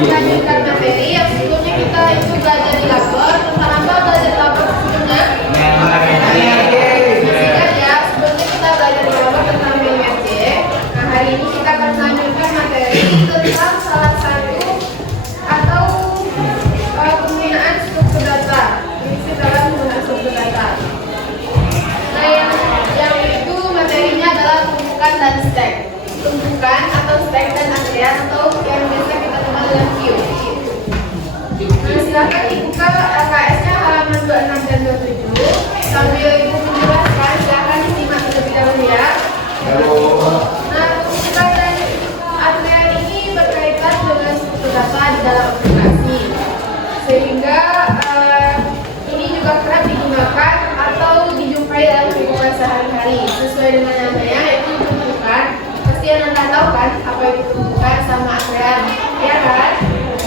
Melanjutkan materi yang sebelumnya kita itu belajar di labor. Tentang apa belajar di labor sebelumnya? Masih kan ya, sebelumnya kita belajar di labor tentang BMC. Nah, hari ini kita akan melanjutkan materi tentang salah satu atau penggunaan struktur data. Prinsip dalam penggunaan struktur data. Nah, yang itu materinya adalah tumpukan dan stack. Tumpukan atau stack dan antrean atau yang biasa kita kenal dengan queue. Nah, silakan dibuka LKS-nya halaman 26 dan 27. Sambil ibu menjelaskan, silakan disimak terlebih dahulu ya. Nah, tumpukan dan antrean ini berkaitan dengan struktur data di dalam aplikasi, sehingga ini juga kerap digunakan atau dijumpai dalam kehidupan sehari-hari. Sesuai dengan namanya, yaitu tumpukan. Pasti Anda tahu kan apa itu tumpukan sama antrean, ya kan?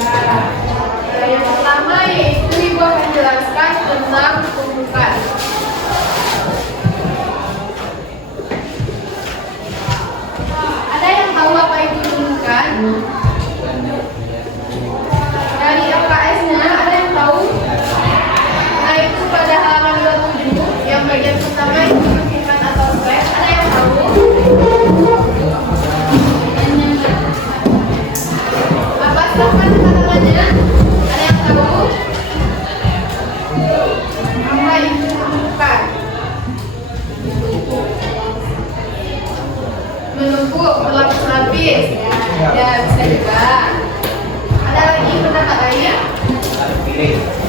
Nah, yang pertama yaitu ibu akan jelaskan tentang tumpukan. Ada yang tahu apa itu tumpukan? Dari LKS-nya ada yang tahu? Nah, itu pada halaman 27 yang bagian pertama itu tumpukan atau stack. Ada yang tahu? Apa kata-katanya? Ada yang tahu? Apa itu tumpukan? Menumpuk, berlapis-lapis. Ya, bisa juga. Ada lagi pendapat lainnya?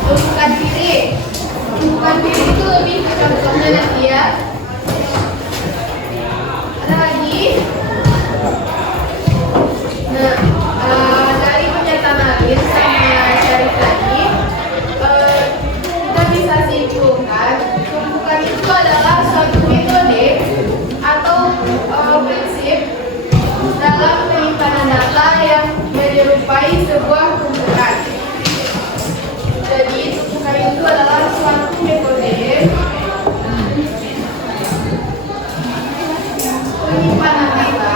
Tumpukan piring. Tumpukan piring itu lebih ke contohnya nanti ya. Ada lagi? Nah, dari pernyataan Alin sama Syarif tadi, kita bisa simpulkan tumpukan itu adalah suatu metode atau prinsip dalam penyimpanan data yang menyerupai sebuah tumpukan. Jadi tumpukan itu adalah suatu metode penyimpanan data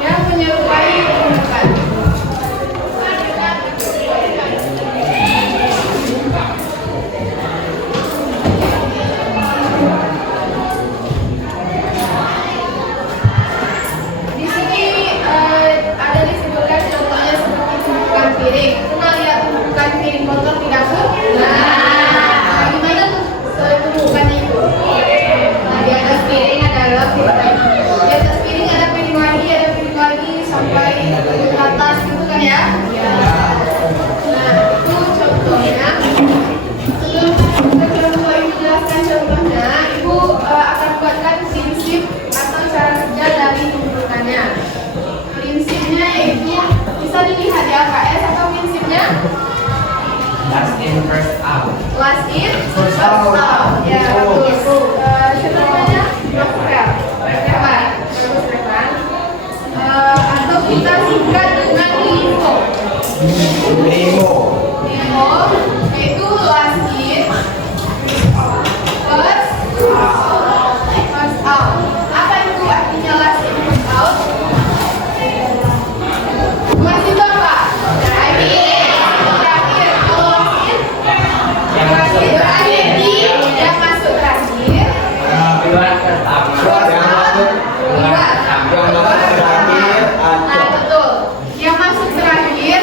yang menyerupai tumpukan. Di sini ada disebutkan contohnya seperti tumpukan piring. Pernah lihat tumpukan piring kotor di dapur? Nah, gimana tuh tumpukannya itu? Nah, di atas piring adalah piring. Di atas piring ada piring lagi sampai ke atas gitu kan ya? Nah, itu contohnya. Sebelum contoh ibu jelaskan contohnya, ibu akan buatkan prinsip atau cara kerja dari tumpukannya. Prinsipnya yaitu bisa dilihat di LKS atau prinsipnya Last in, first out. last in, first out. Ya, betul. Siapa namanya? Rafael. Atau kita singkat dengan LIMO. LIMO itu last in, first out. Apa itu artinya last in, first out? Masih Bapak? Terakhir. Kalau last in terakhir di yang masuk terakhir. Keluar pertama. Nah, betul. Yang masuk terakhir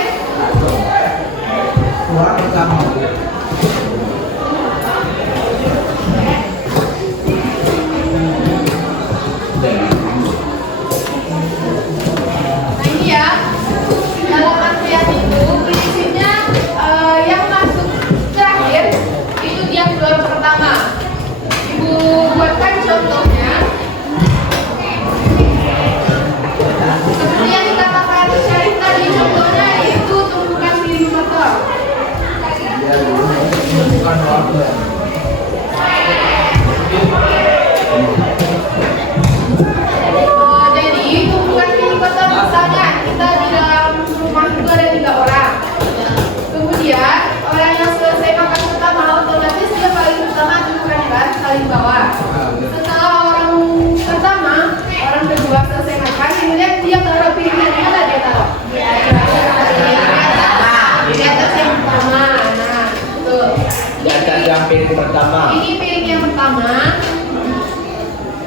yang piring pertama. Ini piring yang pertama.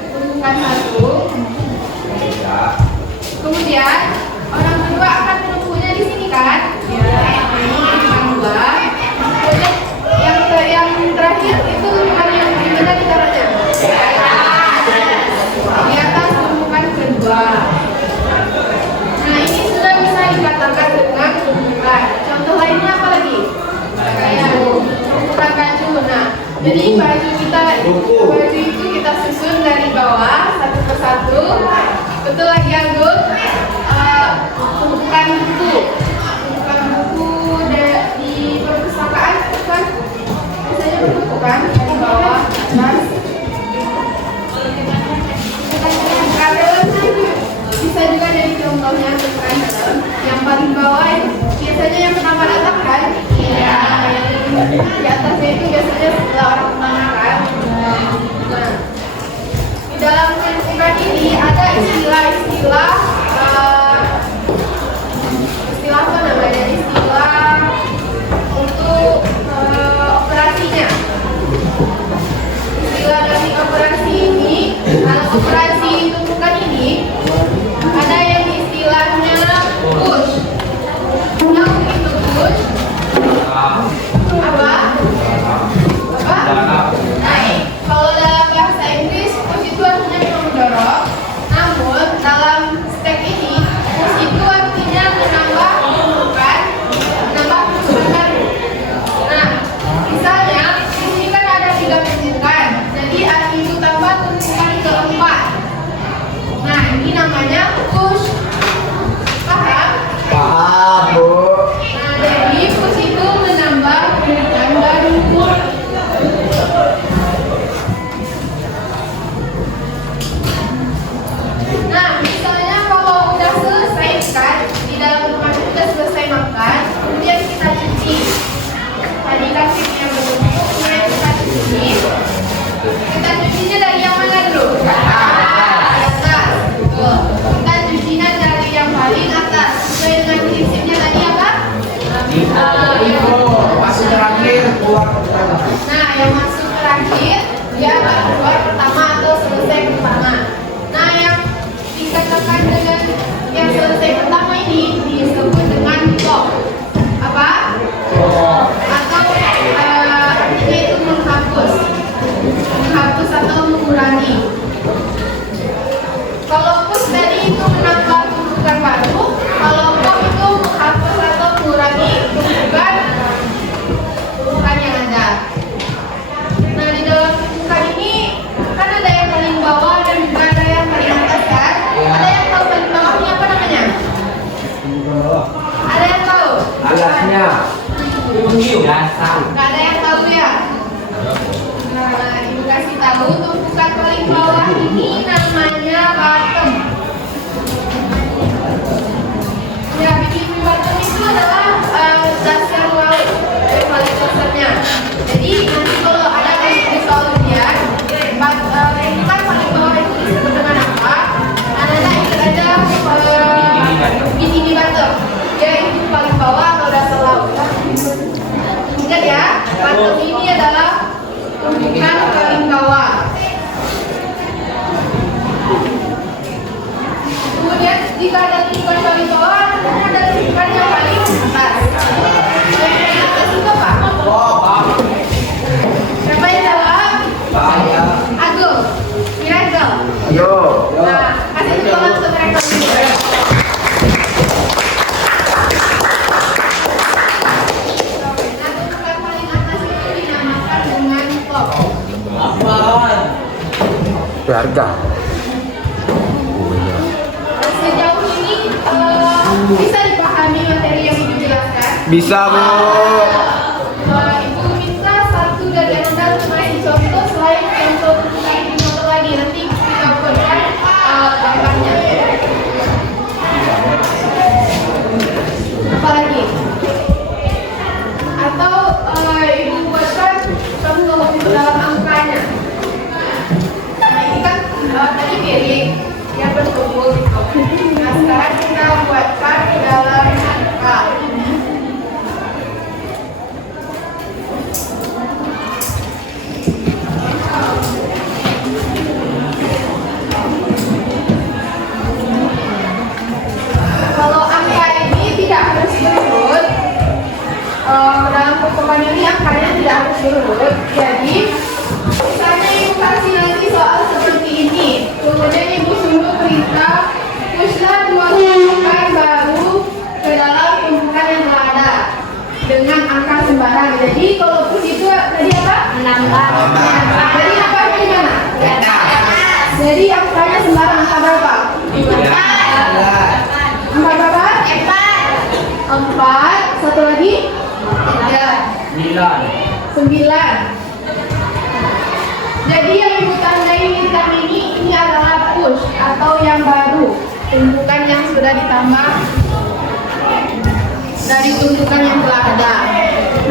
Tumpukan 1. Ya. Kemudian orang kedua akan menumpunya di sini kan? Ya. Ini tumpukan 2. Kemudian yang terakhir itu tumpukan yang dimana ditaruhnya? Di atas tumpukan kedua. Nah ini sudah bisa dikatakan dengan tumpukan. Contoh lainnya apa lagi? Kayak tumpukan baju. Nah jadi baju itu kita susun dari bawah satu persatu. Betul lagi Agung. Tumpukan buku di perpustakaan kan biasanya bertumpukan dari bawah atas. Bisa juga dari contohnya tumpukan dalam. Yang paling bawah biasanya yang pertama datang kan? Iya. Di atasnya itu biasanya setelah orang pertama kan? Nah, di dalam tumpukan ini ada istilah apa namanya? Istilah untuk operasinya. Istilah dari operasi ini, dalam operasi tumpukan ini ada yang istilahnya push. Yang itu push apa? Nah, kalau dalam bahasa Inggris push itu artinya mendorong. Namun dalam stack ini push itu artinya menambah tumpukan baru. Nah, misalnya di sini kan ada 3 tumpukan. Jadi arti itu tambah tumpukan keempat. Nah, ini namanya push. Paham? Paham, Bu. Nah, jadi push itu menambah tumpukan baru. Nah, misalnya kalau udah selesai kan, di dalam rumah itu udah selesai makan, kemudian kita cuci. Tadi kan yang berbentuk, kemudian kita cuci. Kita cucinya dari yang mana dulu? Dari atas. Betul. Kita cucinya dari yang paling atas. Sesuai dengan prinsipnya tadi apa? Masuk terakhir keluar pertama. Nah, yang masuk terakhir dia akan keluar pertama atau selesai pertama. Nah, yang dikatakan dengan yang selesai pertama ini disebut dengan top. Apa? Atau artinya itu menghapus atau mengurangi. Kalau push tadi itu menambah tumpukan baru, kalau pop itu menghapus atau mengurangi tumpukan yang ada. Nah, di dalam tumpukan ini kan ada yang paling bawah dan juga ada yang paling atas kan? Ada yang tahu paling bawahnya apa namanya? Ada yang tahu? Alasnya. Dasar. Gak ada yang tahu ya? Nah, ibu kasih tahu tumpukan paling bawah ini namanya bottom. Ya, bikin bottom itu adalah dasar laut yang paling dasarnya. Jadi nanti kalau ada di soal ujian, tumpukan paling bawah itu disebut dengan apa? Ada bikini bottom. Yaitu paling bawah atau dasar laut. Ingat ya, bottom ini adalah tumpukan paling bawah. Kemudian jika ada tumpukan paling bawah, ada tumpukan yang paling atas. Yang paling atas itu apa? Siapa yang jawab? Saya. Agung. Miracle. Yo. Nah, kasih tepuk untuk mereka dulu. Nah, tumpukan paling atas itu dinamakan dengan top. Harga. Sejauh ini bisa dipahami materi yang Ibu jelaskan? Bisa, Bu. Ibu minta satu dari Anda untuk ngasih contoh selain contoh contoh lagi nanti kita buatkan gambarnya. Apa lagi? Atau Ibu buatkan contoh dalam angkanya. Nah, ini kan tadi piring yang berkumpul gitu. Nah, sekarang kita buatkan dalam angka. tersebut. Jadi, misalnya ibu kasih nanti soal seperti ini, kemudian ibu suruh perintah pushlah 2 tumpukan baru ke dalam tumpukan yang telah ada dengan angka sembarang. Jadi kalau push itu tadi apa? Menambah. Jadi apa gimana? Jadi angkanya sembarang, angka berapa? 4. Angka berapa? 4. Satu lagi? 9. Jadi yang ibu tandai hitam ini adalah push atau yang baru, tumpukan yang sudah ditambah dari tumpukan yang telah ada.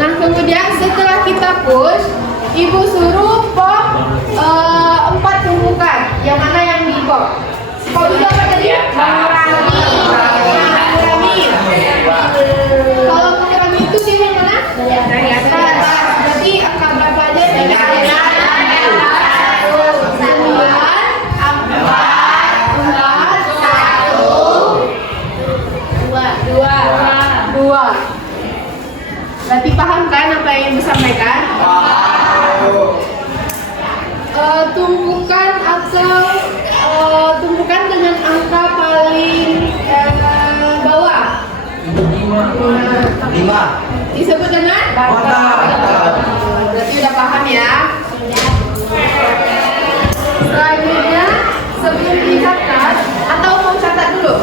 Nah kemudian setelah kita push, ibu suruh pop 4 tumpukan. Yang mana yang di pop? Pop itu apa tadi? Mengurangi. Kalau mengurangi itu di yang mana? Dari atas. Berarti angka berapa aja? 2. Berarti paham kan apa yang ibu sampaikan? Tumpukan atau tumpukan dengan angka paling bawah. 5. Disebut dengan? Berarti udah paham ya? Selanjutnya, sebelum dicatat atau mau catat dulu?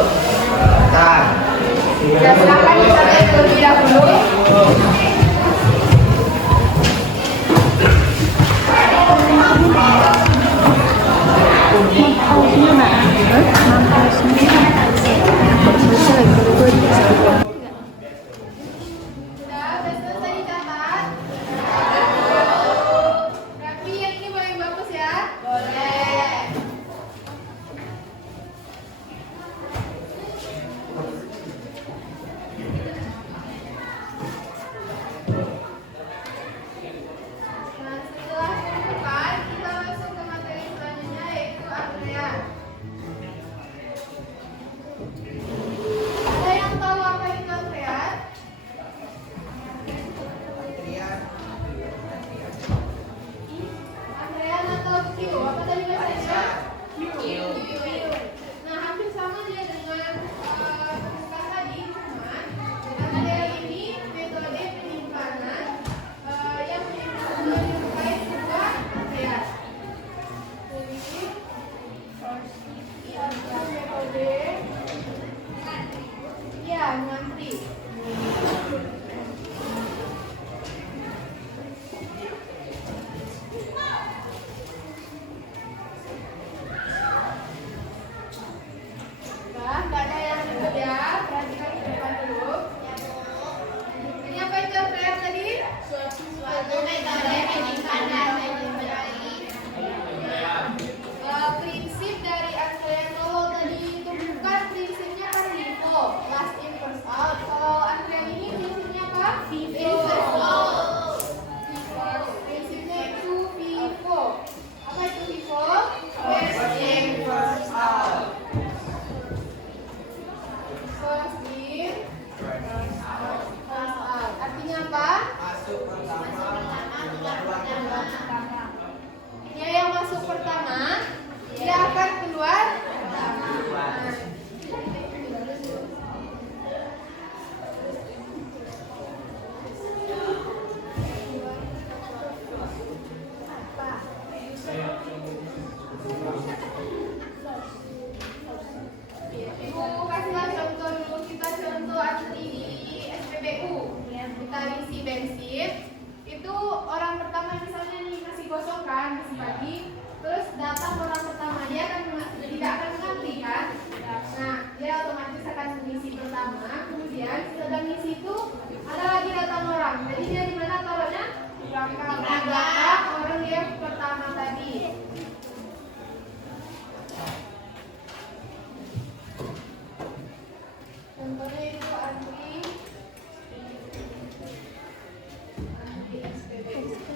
Ya, silakan dicatat terlebih dahulu. Sudah selesai dicatat? Berarti yang ini boleh bagus ya? Boleh. Nah, setelah tumpukan, kita masuk ke materi selanjutnya yaitu antrean. Ada yang tahu apa itu antrean? Antrean atau queue? Apa tadi bahasanya? Queue. Nah, hampir sama dia dengan tumpukan tadi, cuman dengan antrean ini metode penyimpanan yang menyukai sebuah antrean. Jadi, atau metode ya mengantri. Nggak ada yang ribet ya, perhatikan ke depan dulu. Ini apa itu antrean tadi? Suatu metode penyimpanan prinsip dari antrean kalau tadi itu bukan prinsipnya kan FIFO, last in first out. Kalau antrean ini prinsipnya apa? FIFO. Prinsipnya itu FIFO. Apa itu FIFO? First in first out. First in first out. Artinya apa? Dia yang masuk pertama, dia akan keluar pertama. Ibu kasihlah contoh dulu, kita contoh antri di SPBU. Kita isi bensin, itu orang pertama misalnya nih masih kosong kan, masih pagi. Terus datang orang pertama, dia akan tidak akan mengantri kan? Nah, dia otomatis akan mengisi pertama. Kemudian sedang ngisi itu ada lagi datang orang. Jadi dia di mana taruhnya? Di belakang orang yang pertama tadi. Contohnya itu antri SPBU.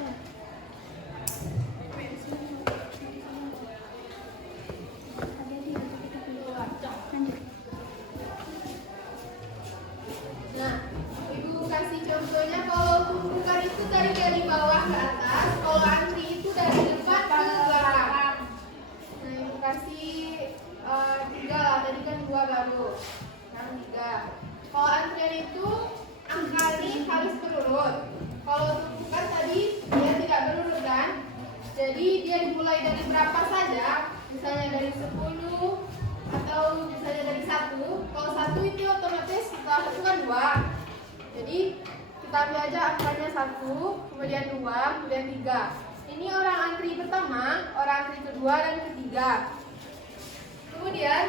Nah, ibu kasih contohnya kalau tumpukan itu dari bawah ke atas, misalnya dari 10 atau misalnya dari 1. Kalau 1 itu otomatis setelah 1 kan 2. Jadi kita ambil aja angkanya 1, kemudian 2, kemudian 3. Ini orang antri pertama, orang antri kedua dan ketiga. Kemudian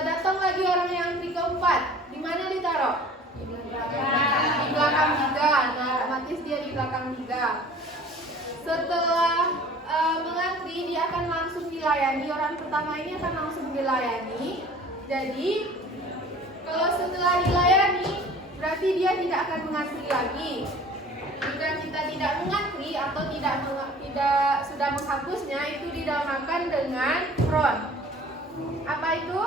datang lagi orang yang antri keempat. Di mana ditaruh? Di belakang 3. Nah, otomatis dia di belakang 3. Setelah mengantri, dia akan langsung dilayani. Orang pertama ini akan langsung dilayani. Jadi kalau setelah dilayani, berarti dia tidak akan mengantri lagi. Jika kita tidak mengantri atau tidak sudah menghapusnya, itu dinamakan dengan front. Apa itu?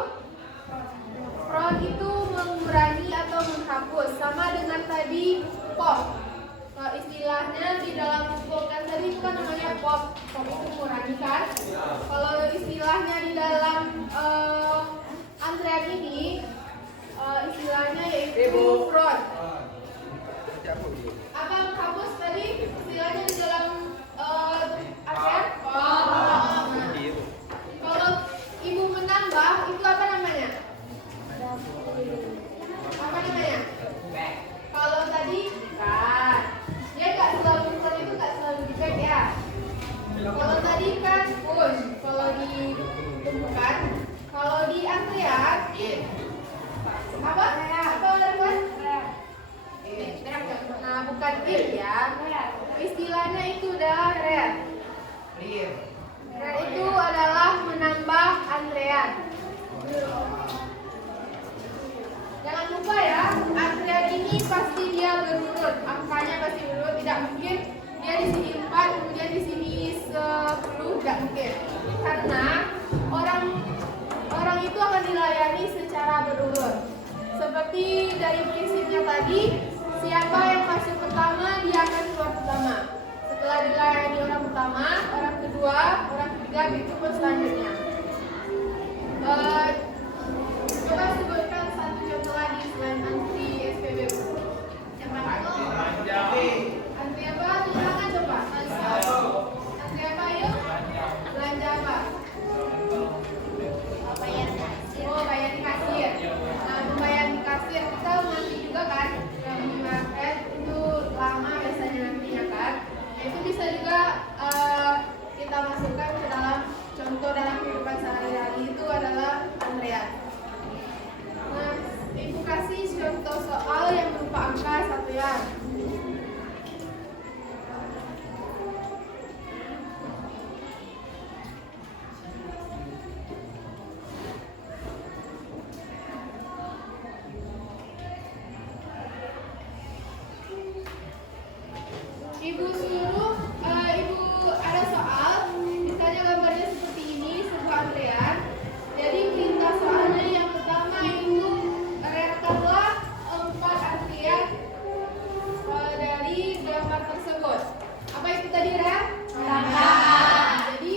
Front itu mengurangi atau menghapus, sama dengan tadi pop. Istilahnya di dalam bukan tadi itu kan namanya pop. Pop itu mengurangi kan? Kalau istilahnya di dalam antrean ini istilahnya yaitu front. Apa menghapus tadi istilahnya di dalam antrean? Kalau ibu menambah itu apa namanya? Apa namanya? Kalau tadi kan dia nggak selalu front, itu nggak selalu di back ya. Kalau tadi kan push, kalau ditumpukan, kalau di antrean apa? Apa teman? Nah, bukan in ya. Istilahnya itu adalah red. Red itu adalah menambah antrean. Jangan lupa ya, antrean ini pasti dia berurut, angkanya pasti berurut, tidak mungkin dia di sini 4, kemudian di sini 10, tidak mungkin. Karena orang itu akan dilayani secara berurut. Seperti dari prinsipnya tadi, siapa yang masuk pertama, dia akan keluar pertama. Setelah dilayani orang pertama, orang kedua, orang ketiga, begitu pun selanjutnya. Coba sebutkan satu contoh lagi selain antri SPBU. Antri apa? Silakan coba. Antri apa yuk? Belanja apa? Oh, bayar di kasir. Nah, membayar di kasir kita nanti juga kan, yang minimarket itu lama biasanya nantinya kan. Nah, itu bisa juga kita masukkan ke dalam contoh dalam kehidupan sehari-hari, itu adalah antrean. Nah, ibu kasih contoh soal yang berupa angka satuan. Ibu suruh, ibu ada soal, misalnya gambarnya seperti ini, sebuah antrean. Jadi perintah soalnya yang pertama itu rekaplah 4 antrean dari gambar tersebut. Apa itu tadi Ren? Jadi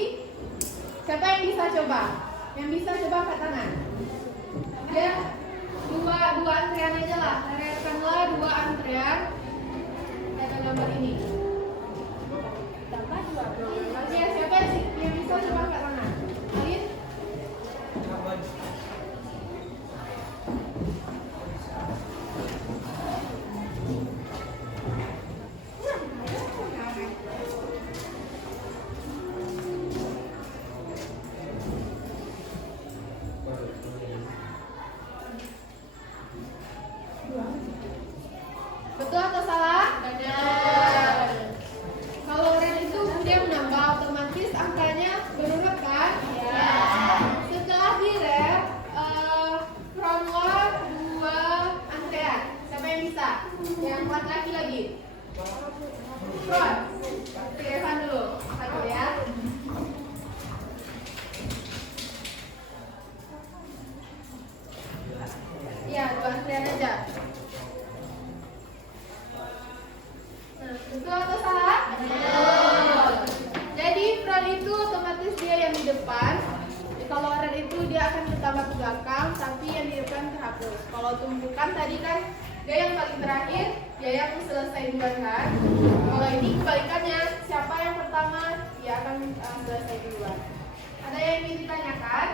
siapa yang bisa coba? Yang bisa coba angkat tangan. Ya, dua antrean aja lah. Rekaplah 2 antrean pada gambar ini. Ya, siapa yang bisa coba angkat tangan? Alin? Betul atau salah? Benar. Kalau red itu dia menambah, otomatis angkanya berurut kan? Ya. Setelah di red, front 2 antrean. Siapa yang bisa? Yang laki-laki lagi. Front. Revan dulu. Satu ya. Iya, 2 antrean aja. Betul atau salah? Betul. Jadi front itu otomatis dia yang di depan. Kalau red itu dia akan bertambah ke belakang, tapi yang di depan terhapus. Kalau tumpukan tadi kan dia yang paling terakhir, dia yang selesai duluan kan. Kalau ini kebalikannya, siapa yang pertama dia akan selesai duluan. Ada yang ingin ditanyakan?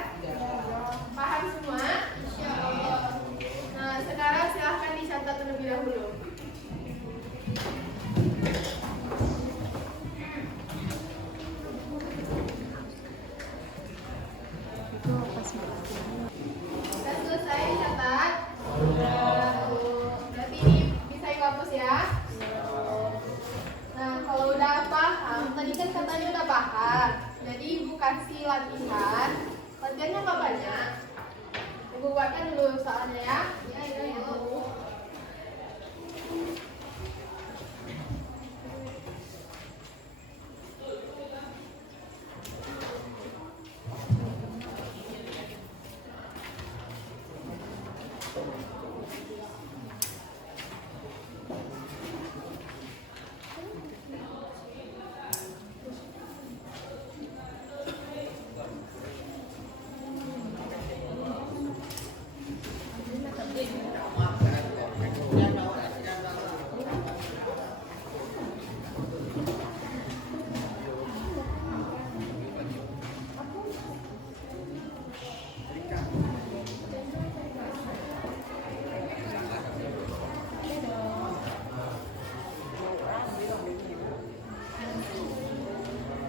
Paham semua? Nah, sekarang silahkan dicatat terlebih dahulu. Sudah selesai dicatat? Berarti ini bisa dihapus ya? Nah, kalau udah paham, tadi kan katanya udah paham. Jadi ibu kasih latihan. Latihannya nggak banyak. Ibu buatkan dulu soalnya ya. Ya, ibu.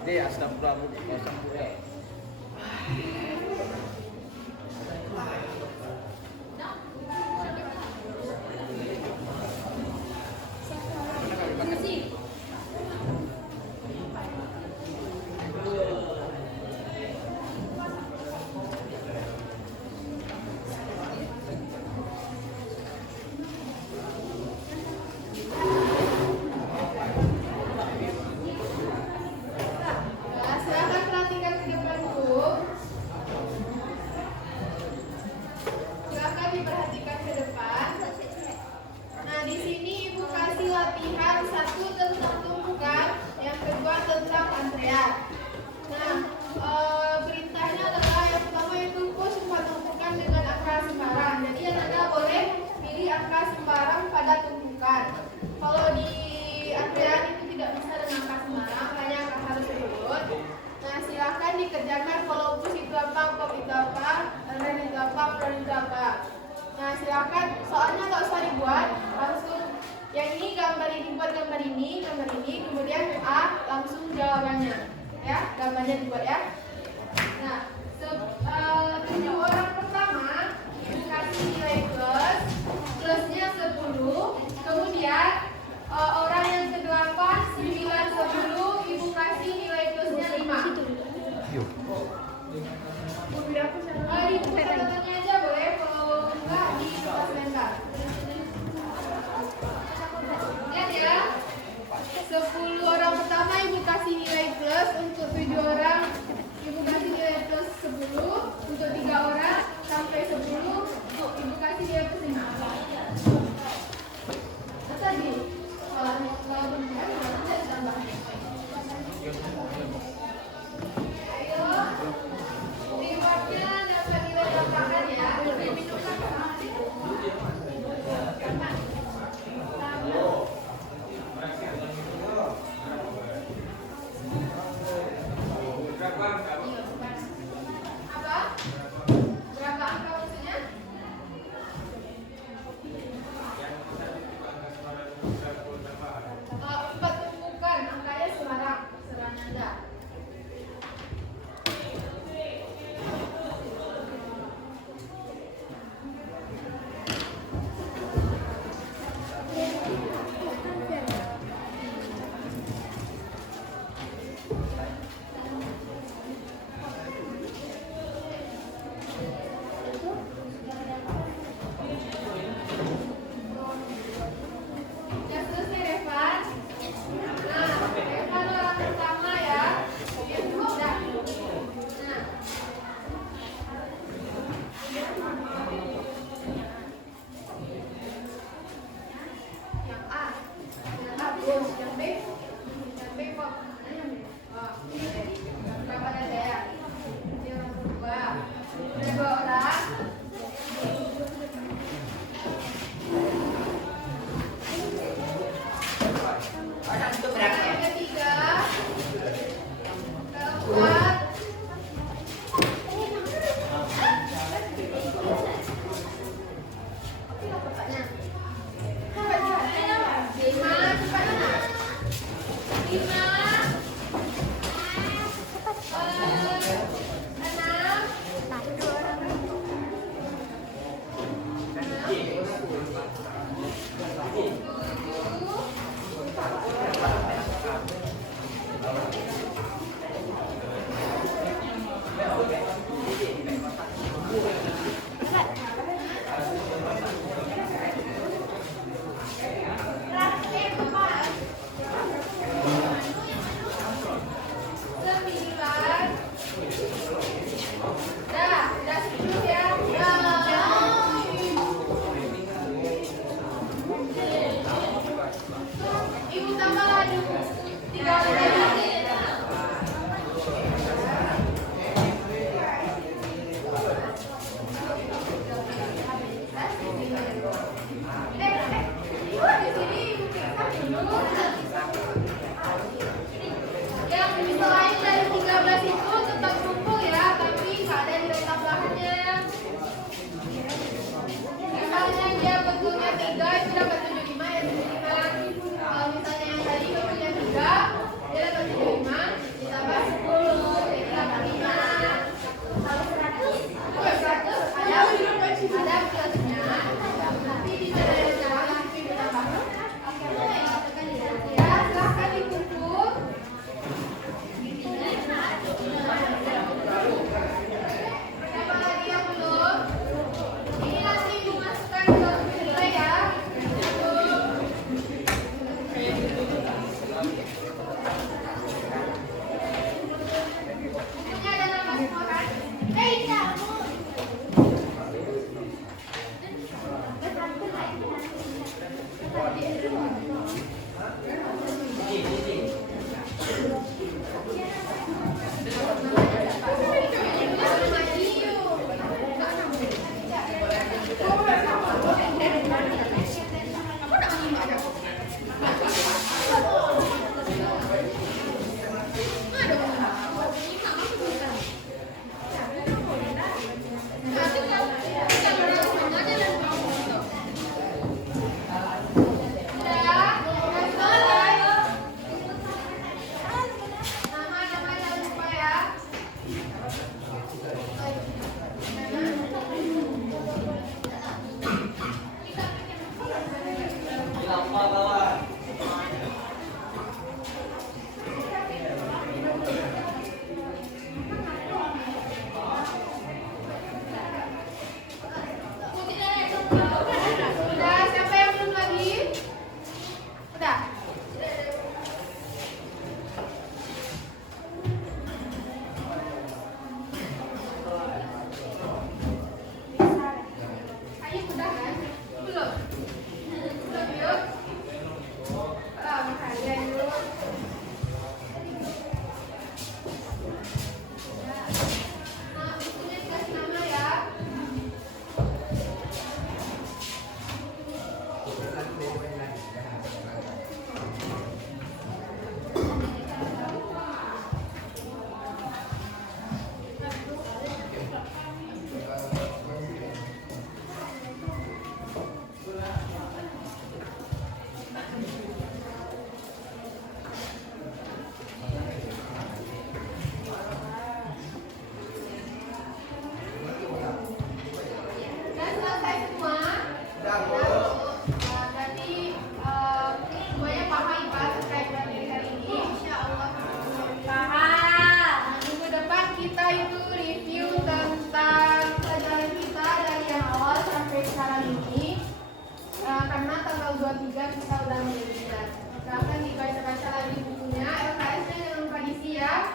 Dia astagfirullah. Nah, silakan perhatikan ke depan dulu. Silakan diperhatikan ke depan. Nah, di sini ibu kasih latihan satu tentang tumpukan, yang kedua tentang antrean. Nah, perintahnya adalah yang pertama itu semua tumpukan dengan angka sembarang. Jadi Anda boleh pilih angka sembarang pada tumpukan. Kalau di antrean itu tidak bisa dengan angka sembarang, hanya angka harus disebut. Nah, silakan dikerjakan kalau pus itu apa, kop itu apa, ren itu apa, ron itu apa. Nah, silakan soalnya nggak usah dibuat, langsung yang ini gambar ini buat gambar ini, kemudian A langsung jawabannya, ya gambarnya dibuat ya. Nah, 7 orang pertama dikasih nilai plus, plusnya 10, kemudian orang yang ke-8, 9, 10, ibu kasih nilai plusnya 5. Di buku catatannya aja boleh, kalau enggak di kertas mental. Lihat ya, 10 orang pertama ibu kasih nilai plus, untuk 7 orang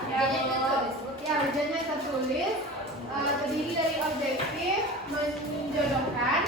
Ya, hujannya tertulis terdiri dari objektif menjodohkan